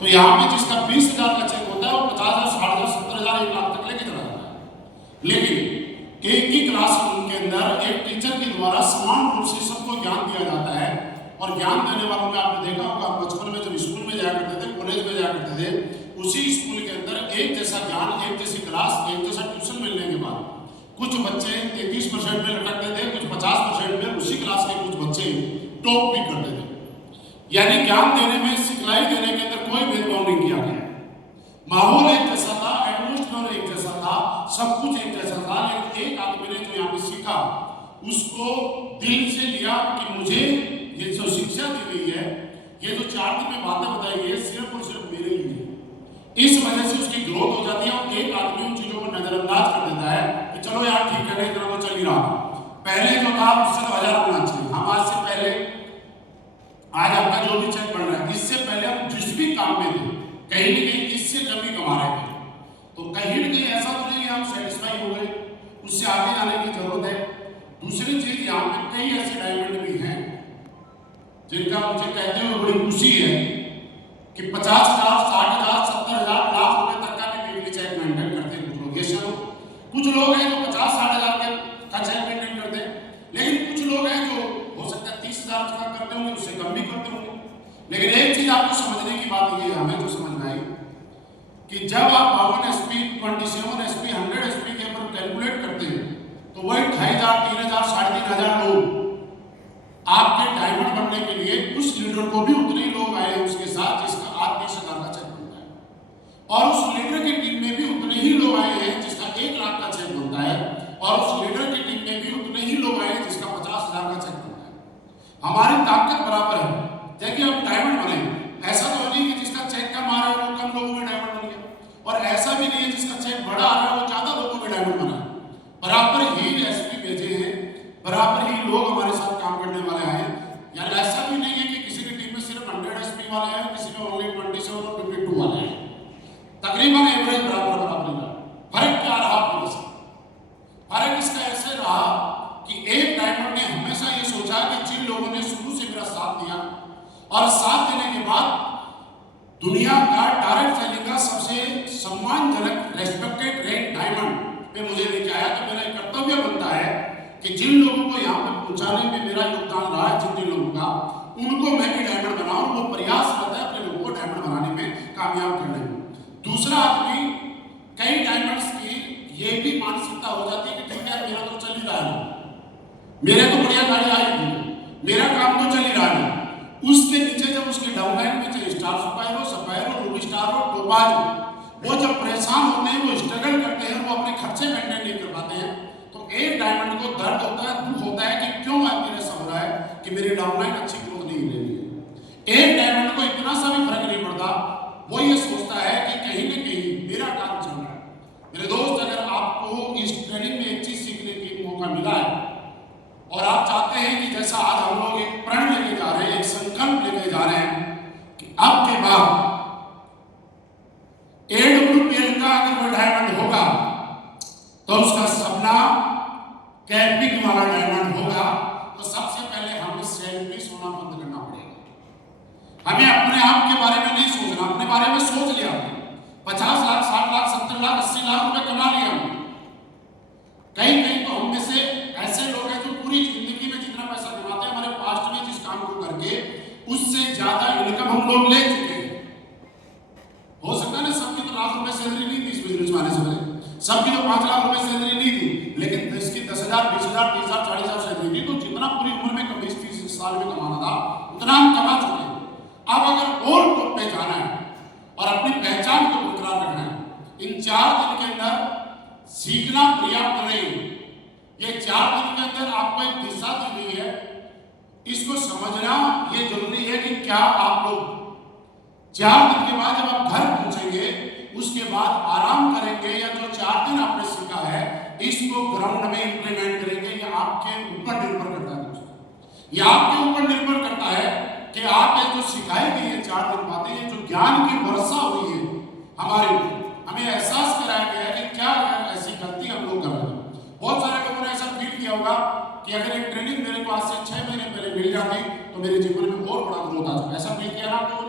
तो यहाँ पे जिसका 20,000 का चेक होता है वो 50,000, 60,000, 70,000, 1 लाख तक लेके चला जाता है। लेकिन एक ही क्लासरूम के अंदर एक टीचर के द्वारा समान रूप से सबको ज्ञान दिया जाता है। और ज्ञान देने वालों में आपने देखा होगा, बचपन में जब स्कूल में जाया करते थे, कॉलेज में जाया करते थे, उसी स्कूल के अंदर एक जैसा ज्ञान, एक जैसी क्लास, एक जैसा ट्यूशन मिलने के बाद कुछ बच्चे 33% में लटकते थे, कुछ 50% में, उसी क्लास के कुछ बच्चे टॉप भी करते थे। यानी ज्ञान देने में, सिखलाई देने के अंदर कोई भेदभाव नहीं किया गया। माहौल एक जैसा था, एटमॉस्फेयर एक जैसा था, सब कुछ एक जैसा था। लेकिन एक आदमी ने जो यहाँ पे सीखा उसको दिल से लिया कि मुझे ये जो शिक्षा दी गई है, ये जो 4 दिन में बातें बताई गई है, सिर्फ और सिर्फ मेरे लिए। इस वजह से उसकी ग्रोथ हो जाती है और एक आदमी उन चीजों को नजरअंदाज कर देता है कि चलो यार ठीक है, नहीं तो चल ही रहा। पहले जो था उससे तो 1000 होना चाहिए। हम आज से पहले, आज आपका जो भी चेक बन रहा है, इससे पहले हम जिस भी काम में थे, कहीं न कहीं इससे कमी कमा रहे थे। तो कहीं न कहीं ऐसा तो नहीं कि हम सेटिस्फाई हो गए, उससे आगे जाने की जरूरत है। दूसरी चीज, यहाँ पे कई ऐसे डायमंड भी हैं जिनका मुझे कहते हुए बड़ी खुशी है कि 50,000, 60,000, 70,000, लाख रुपए तक का भी वीकली चेक मेंटेन करते हैं कुछ लोग। ऐसे लोग, कुछ लोग हैं जो 50-60,000 का चेक मेंटेन करते हैं, लेकिन कुछ लोग हैं जो हो सकता है 30,000 का करते होंगे, उससे कम भी करते होंगे। लेकिन एक चीज आपको समझने की बात ये हमें जो समझ में आई कि जब आप 52 SP, 27 SP, 100 SP के ऊपर कैलकुलेट करते हैं तो वही 2,500, 3,000, 3,500 लोग आपके डायमंड बनने के लिए, उस लीडर को भी उतने ही लोग आए उसके साथ जिसका आज 20,000 का चेक बनता है। और उस लीडर की टीम में भी उतने ही लोग आए हैं जिसका 1 लाख का चेक बनता है। और उस लीडर की टीम में भी उतने ही लोग आए हैं जिसका 50,000 का चेक बनता है। हमारी ताकत बराबर है। देखिए हम डायमंड बने, ऐसा तो नहीं कि जिसका चेक कम आ रहा है वो कम लोगों में डायमंड बन गया, और ऐसा भी नहीं है जिसका चेक बड़ा आ रहा है वो ज्यादा लोगों में डायमंड बना है। बराबर ही SP भेजे हैं, बराबर ही लोग हमारे साथ काम करने वाले आए हैं। यानी ऐसा भी नहीं है कि किसी की टीम में सिर्फ 100 SP वाले हैं, किसी में ओनली 27 और 52 वाले हैं। तकरीबन एवरेज बराबर बराबर है। फर्क क्या रहा पूरे से? फर्क इसका ऐसे रहा कि एक डायमंड ने हमेशा ये सोचा कि जिन लोगों ने शुरू से मेरा साथ दिया और साथ देने के बाद दुनिया का डायरेक्ट सेलिंग का सबसे सम्मानजनक रेस्पेक्टेड रैंक डायमंड पे मुझे लेके आया, तो मेरा कर्तव्य बनता है कि जिन लोगों को यहाँ पे पहुंचाने में मेरा योगदान रहा है, जिन लोगों का, उनको मैं भी डायमंड बनाऊं। वो प्रयास करता है अपने लोगों को डायमंड बनाने में कामयाब करने में। दूसरा आदमी कई डायमंड्स की ये भी मानसिकता हो जाती है कि ठीक है मेरा तो चल ही रहा है, मेरे तो बढ़िया गाड़ी आएगी, मेरा काम तो चल ही रहा है। उसके नीचे जब उसके डाउनलाइन में चाहे स्टार सफायर हो, सफायर हो, रूबी स्टार हो, टोपाज हो, वो जब परेशान होते हैं, वो स्ट्रगल करते हैं, वो अपने खर्चे मेंटेन नहीं कर पाते हैं, तो एक डायमंड को दर्द होता है, दुख होता है कि क्यों आज मेरे ऐसा हो रहा है कि मेरी डाउनलाइन अच्छी ग्रोथ नहीं ले रही है। एक डायमंड को इतना सा भी फर्क नहीं पड़ता, वो ये सोचता है कि कहीं न कहीं मेरा काम चल रहा है। मेरे दोस्त, अगर आपको इस ट्रेनिंग में एक चीज सीखने की मौका मिला है और आप चाहते हैं कि जैसा आज हम लोग एक प्रण लेके जा रहे हैं, एक संकल्प लेके जा रहे हैं कि अब के बाद AWPL का अगर कोई डायमंड होगा तो उसका सपना कैपिंग वाला डायमंड होगा, तो सबसे पहले हमें सेल्फिश होना बंद करना पड़ेगा। हमें अपने आप के बारे में नहीं सोचना, अपने बारे में सोच लिया 50 लाख, 60 लाख, 70 लाख, 80 लाख रुपए कमा लिया। कहीं कहीं तो हम में से ऐसे लोग हैं जो पूरी जिंदगी में जितना पैसा कमाते हैं, हमारे पास्ट में जिस काम को करके उससे ज्यादा इनकम हम लोग ले चुके हैं। हो सकता है ना सबकी तो लाख रुपए सैलरी नहीं थी इस बिजनेस में आने से पहले, सबकी तो 5 लाख रुपए सैलरी नहीं थी, लेकिन इसकी 10,000, 20,000, 30,000, 40,000 सैलरी थी। तो जितना पूरी उम्र में 20-30 साल में कमाना था उतना हम कमा चुके हैं। अब अगर और टॉप पे जाना है और अपनी पहचान को बरकरार रखना है, इन 4 दिन के अंदर सीखना पर्याप्त नहीं। ये 4 दिन के अंदर आपको एक दिशा दी गई है, इसको समझना ये जरूरी है कि क्या आप लोग 4 दिन के बाद जब आप घर पहुंचेंगे उसके बाद आराम करेंगे, या जो 4 दिन आपने सीखा है इसको ग्राउंड में इंप्लीमेंट करेंगे। ये आपके ऊपर निर्भर करता है। ये आपके ऊपर निर्भर करता है कि आप जो सिखाई गई है 4 दिन बातें, ये जो ज्ञान की वर्षा हुई है हमारे ऊपर, हमें एहसास कराया गया है कि क्या ऐसी गलती हम लोग कर रहे हैं। बहुत सारे लोगों ने ऐसा फील किया होगा कि अगर एक ट्रेनिंग मेरे को आज से 6 महीने पहले मिल जाती तो मेरे जीवन में और बड़ा ग्रोथ आ जाता। ऐसा फील किया ना आप लोगों ने?